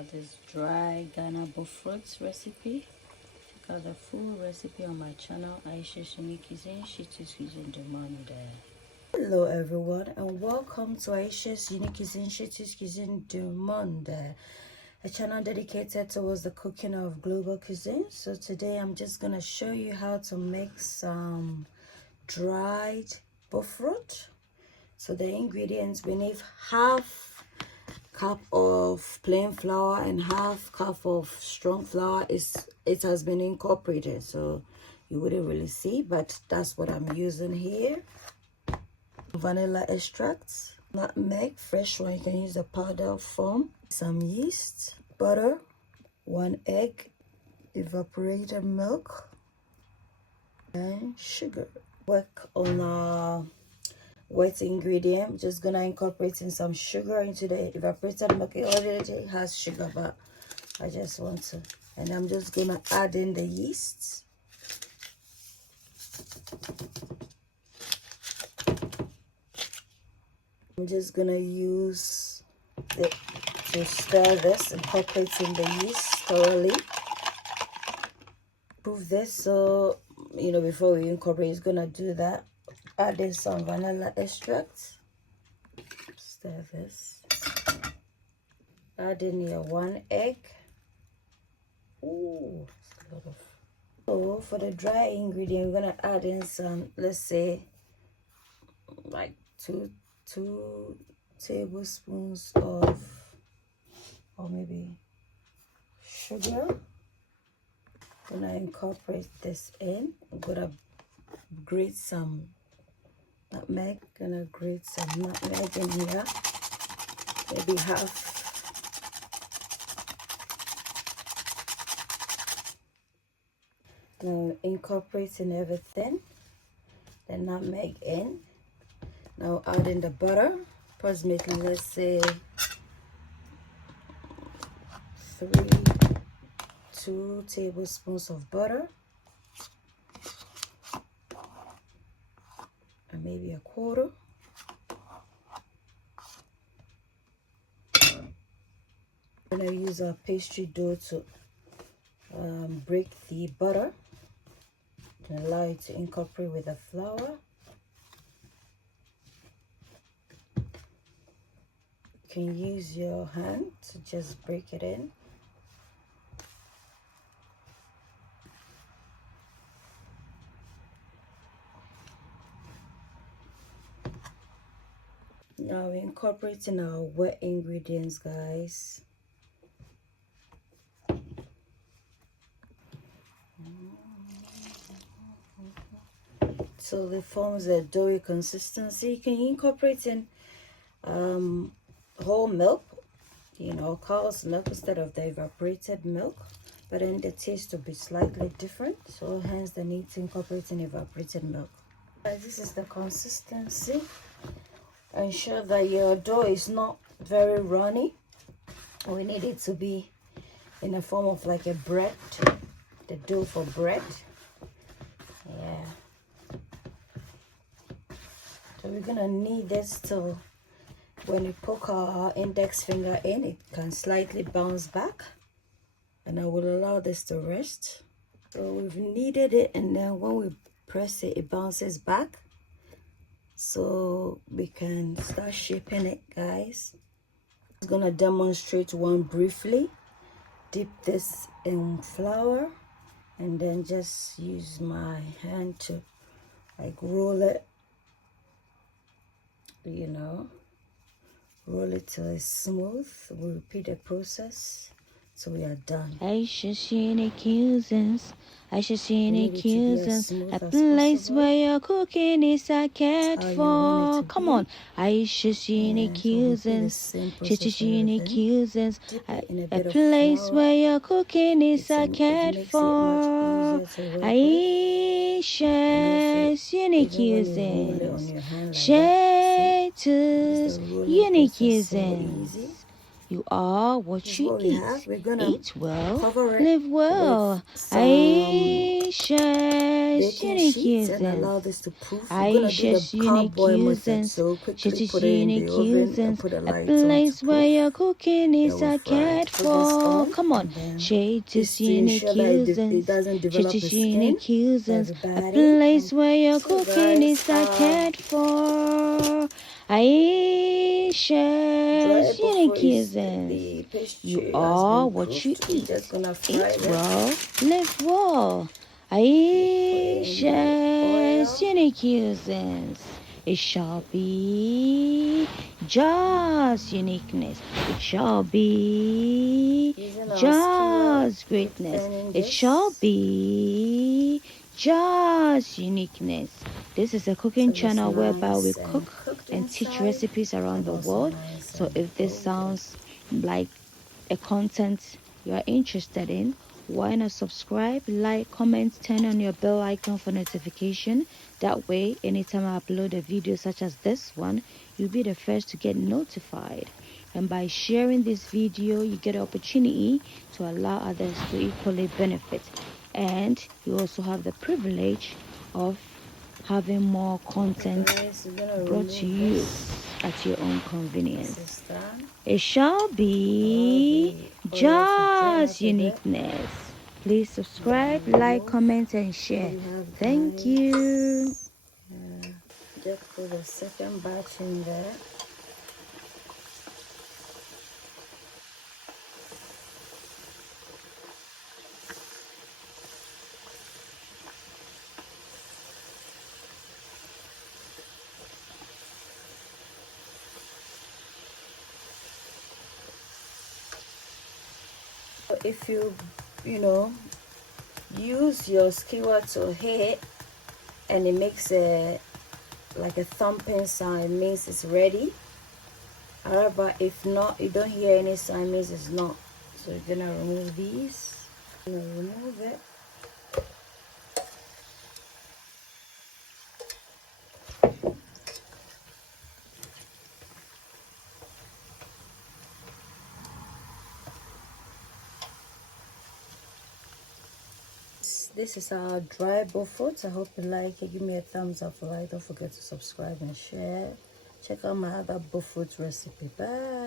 this dry Ghana Bofroat recipe. Check out the full recipe on my channel, Ayesha's Unique Cuisine. She's using the money there. Hello everyone and welcome to Ayesha's Unique Cuisine. She's using the Monday, a channel dedicated towards the cooking of global cuisine. So today I'm just gonna show you how to make some dried Bofroat. So the ingredients, we need half cup of plain flour and half cup of strong flour. It has been incorporated, so you wouldn't really see, but that's what I'm using here. Vanilla extracts, nutmeg, fresh one, you can use the powder form, some yeast, butter, 1 egg, evaporated milk, and sugar. Work on our wet ingredient. Just gonna incorporate in some sugar into the evaporated milk. It already has sugar, but I just want to, and I'm just gonna add in the yeast. I'm just gonna use it to stir this, incorporating the yeast thoroughly. Prove this, so you know before we incorporate, it's gonna do that. Add in some vanilla extract. Stir this. Add in your 1 egg. Ooh, that's a lot of. So for the dry ingredient, we're gonna add in some, let's say, like two tablespoons of, or maybe sugar. Gonna incorporate this in. I'm gonna grate some nutmeg. Gonna grate some nutmeg in here, maybe half. Now incorporating everything, the nutmeg in. Now add in the butter, approximately, let's say 2 tablespoons of butter, and maybe a quarter. I'm going to use a pastry dough to break the butter and allow it to incorporate with the flour. You can use your hand to just break it in. Now we're incorporating our wet ingredients, guys. So it forms a doughy consistency. You can incorporate in whole milk, you know, cow's milk instead of the evaporated milk, but then the taste will be slightly different, so hence the need to incorporate in evaporated milk. This is the consistency. Ensure that your dough is not very runny. We need it to be in the form of like a bread, the dough for bread. Yeah. So we're gonna knead this till when we poke our index finger in, it can slightly bounce back, and I will allow this to rest. So we've kneaded it, and then when we press it, it bounces back. So we can start shaping it, guys. I'm gonna demonstrate one briefly. Dip this in flour, and then just use my hand to like roll it, you know, roll it till it's smooth. We'll repeat the process till we are done. Ayesha's Unique Cuisines, Ayesha's Unique Cuisines, a place where your cooking is cared for. Come on, Ayesha's Unique Cuisines, Ayesha's Unique Cuisines, a place where your cooking is cared for. Ayesha's Unique Cuisines, Shay's Unique Cuisines. You are what you what we eat. have. We're gonna Eat well, cover it live well. with some Ayesha's baking unique sheets and users. allow this to proof. We're gonna do the Ayesha's unique parboil method, users. so quickly Shitty's put it in the unique oven and users. put the A lights on to place where proof. your cooking Then is we'll a fry. cat Put this for. on, Come on. and then Shitty's it's to unique ensure that it users. doesn't develop a Shitty's skin unique for users. A everybody. place where your So cooking guys, is a cat for. Ayesha's dry unique before users. the You pastry has are been what you proofed. We're eat. just gonna fry Eat them. well, live well. Put in the Ayesha's oil. unique users. It shall be just uniqueness. It shall be Using our skewer, just greatness. fanning It shall this. be just uniqueness. This is a cooking So it's channel whereby we nice and cook cooked and teach inside, recipes around and the also world. nice So and if this golden. sounds like a content you are interested in, why not subscribe, like, comment, turn on your bell icon for notification. That way, anytime I upload a video such as this one, you'll be the first to get notified. And by sharing this video, you get an opportunity to allow others to equally benefit. And you also have the privilege of having more content Guys, we're gonna brought to remove you this. at your own convenience. This is done. It shall be Allow the oil to drain just off a bit. uniqueness. Please subscribe, Then like, remove comment, and what share. we have, Thank guys. you. Just put a second batch in there. If you use your skewer to hit and it makes a like a thumping sound, it means it's ready. However, if not, you don't hear any sound, it means it's not. So you're gonna remove these. I'm gonna remove it. This is our dry Bofroat. I hope you like it. Give me a thumbs up for it. Don't forget to subscribe and share. Check out my other Bofroat recipe. Bye.